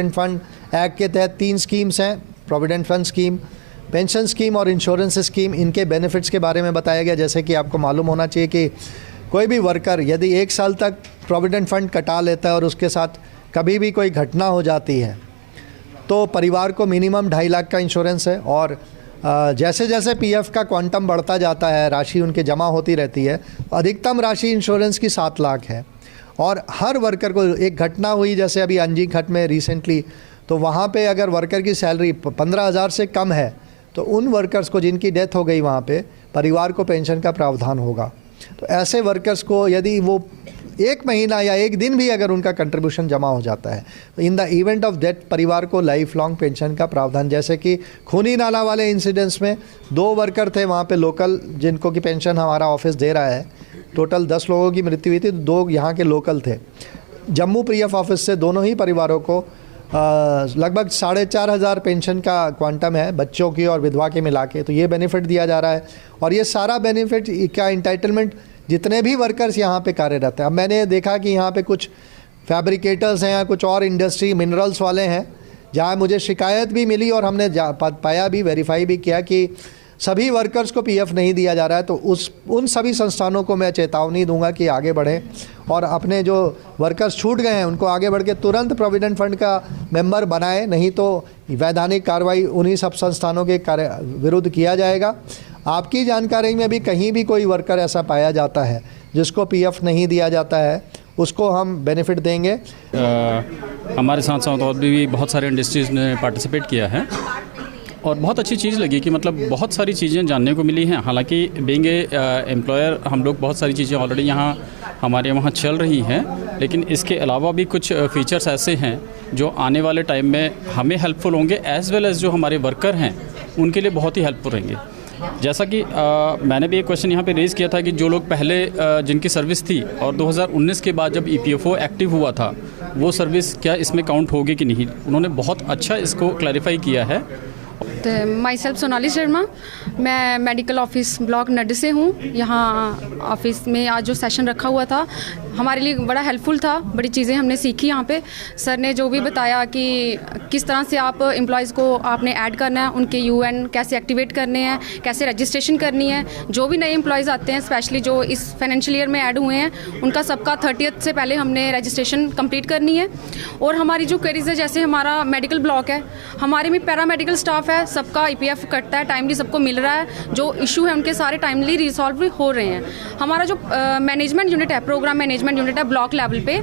Provident fund act के तहत 3 schemes हैं, provident fund scheme, pension scheme और इंश्योरेंस स्कीम। इनके बेनिफिट्स के बारे में बताया गया। जैसे कि आपको मालूम होना चाहिए कि कोई भी वर्कर यदि 1 साल तक प्रोविडेंट फंड कटा लेता है और उसके साथ कभी भी कोई घटना हो जाती है तो परिवार को मिनिमम 2.5 लाख का इंश्योरेंस है। और जैसे जैसे पीएफ का क्वांटम बढ़ता जाता है, राशि उनके जमा होती रहती है, अधिकतम राशि इंश्योरेंस की 7 लाख है। और हर वर्कर को एक घटना हुई, जैसे अभी अंजी घट में रिसेंटली, तो वहाँ पे अगर वर्कर की सैलरी 15,000 से कम है तो उन वर्कर्स को जिनकी डेथ हो गई वहाँ पे परिवार को पेंशन का प्रावधान होगा। तो ऐसे वर्कर्स को यदि वो 1 महीना या 1 दिन भी अगर उनका कंट्रीब्यूशन जमा हो जाता है तो in the event of death परिवार को लाइफ लॉन्ग पेंशन का प्रावधान। जैसे कि खूनी नाला वाले इंसिडेंट्स में 2 वर्कर थे वहाँ पे लोकल, जिनको की पेंशन हमारा ऑफिस दे रहा है। टोटल 10 लोगों की मृत्यु हुई थी, 2 यहाँ के लोकल थे। जम्मू पीएफ ऑफिस से दोनों ही परिवारों को लगभग 4,500 पेंशन का क्वांटम है, बच्चों की और विधवा के मिला के। तो ये बेनिफिट दिया जा रहा है और ये सारा बेनिफिट का इंटाइटलमेंट जितने भी वर्कर्स यहाँ पे कार्यरत हैं। अब मैंने देखा कि यहाँ पे कुछ फैब्रिकेटर्स हैं या कुछ और इंडस्ट्री मिनरल्स वाले हैं, जहाँ मुझे शिकायत भी मिली और हमने पाया भी, वेरीफाई भी किया कि सभी वर्कर्स को पीएफ नहीं दिया जा रहा है। तो उन सभी संस्थानों को मैं चेतावनी दूंगा कि आगे बढ़ें और अपने जो वर्कर्स छूट गए हैं उनको आगे बढ़ के तुरंत प्रोविडेंट फंड का मेंबर बनाएं, नहीं तो वैधानिक कार्रवाई उन्हीं सब संस्थानों के विरुद्ध किया जाएगा। आपकी जानकारी में भी कहीं भी कोई वर्कर ऐसा पाया जाता है जिसको पीएफ नहीं दिया जाता है, उसको हम बेनिफिट देंगे। हमारे साथ साथ और भी बहुत सारे इंडस्ट्रीज़ ने पार्टिसिपेट किया है और बहुत अच्छी चीज़ लगी कि मतलब बहुत सारी चीज़ें जानने को मिली हैं। हालांकि बीइंग एम्प्लॉयर हम लोग बहुत सारी चीज़ें ऑलरेडी यहाँ हमारे वहाँ चल रही हैं, लेकिन इसके अलावा भी कुछ फीचर्स ऐसे हैं जो आने वाले टाइम में हमें हेल्पफुल होंगे, एज़ वेल एज़ जो हमारे वर्कर हैं उनके लिए बहुत ही हेल्पफुल रहेंगे। जैसा कि मैंने भी एक क्वेश्चन यहाँ पे रेज़ किया था कि जो लोग पहले जिनकी सर्विस थी और 2019 के बाद जब ईपीएफओ एक्टिव हुआ था, वो सर्विस क्या इसमें काउंट होगी कि नहीं, उन्होंने बहुत अच्छा इसको क्लैरिफाई किया है। माई सेल्फ सोनाली शर्मा, मैं मेडिकल ऑफिस ब्लॉक नड से हूँ। यहाँ ऑफिस में आज जो सेशन रखा हुआ था हमारे लिए बड़ा हेल्पफुल था, बड़ी चीज़ें हमने सीखी। यहाँ पे सर ने जो भी बताया कि किस तरह से आप एम्प्लॉयज़ को आपने ऐड करना है, उनके यूएन कैसे एक्टिवेट करने हैं, कैसे रजिस्ट्रेशन करनी है। जो भी नए एम्प्लॉयज़ आते हैं, स्पेशली जो इस फाइनेंशियल ईयर में ऐड हुए हैं, उनका सबका 30th से पहले हमने रजिस्ट्रेशन कंप्लीट करनी है। और हमारी जो क्वेरीज है, जैसे हमारा मेडिकल ब्लॉक है, हमारे में पैरामेडिकल स्टाफ है, सबका ईपीएफ कटता है, टाइमली सबको मिल रहा है, जो इशू है उनके सारे टाइमली रिजॉल्व हो रहे हैं। हमारा जो मैनेजमेंट यूनिट है, प्रोग्राम मैनेजमेंट यूनिट है, ब्लॉक लेवल पे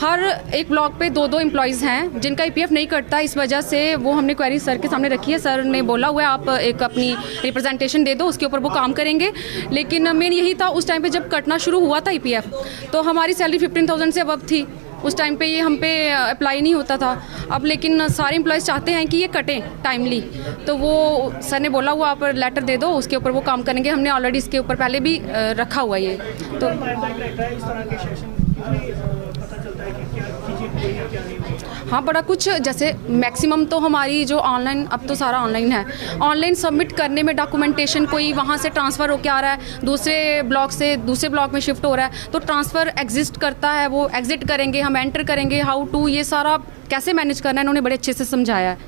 हर एक ब्लॉक पे 2-2 एम्प्लॉयज़ हैं जिनका ईपीएफ नहीं कटता। इस वजह से वो हमने क्वेरी सर के सामने रखी है। सर ने बोला हुआ है आप एक अपनी रिप्रेजेंटेशन दे दो, उसके ऊपर वो काम करेंगे। लेकिन मेन यही था, उस टाइम पे जब कटना शुरू हुआ था ईपीएफ, तो हमारी सैलरी 15,000 से अबव थी। उस टाइम पे ये हम पे अप्लाई नहीं होता था। अब लेकिन सारे एम्प्लॉयज़ चाहते हैं कि ये कटें टाइमली, तो वो सर ने बोला हुआ आप लेटर दे दो, उसके ऊपर वो काम करेंगे। हमने ऑलरेडी इसके ऊपर पहले भी रखा हुआ ये। तो हाँ, बड़ा कुछ, जैसे मैक्सिमम तो हमारी जो ऑनलाइन, अब तो सारा ऑनलाइन है, ऑनलाइन सबमिट करने में डॉक्यूमेंटेशन कोई वहाँ से ट्रांसफ़र होकर आ रहा है, दूसरे ब्लॉक से दूसरे ब्लॉक में शिफ्ट हो रहा है, तो ट्रांसफ़र एग्जिस्ट करता है, वो एग्जिट करेंगे, हम एंटर करेंगे, हाउ टू, ये सारा कैसे मैनेज करना है, इन्होंने बड़े अच्छे से समझाया है।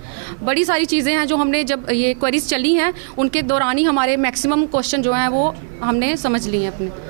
बड़ी सारी चीज़ें हैं जो हमने, जब ये क्वेरीज चली हैं उनके दौरान ही हमारे मैक्सिमम क्वेश्चन जो हैं वो हमने समझ लिए हैं अपने।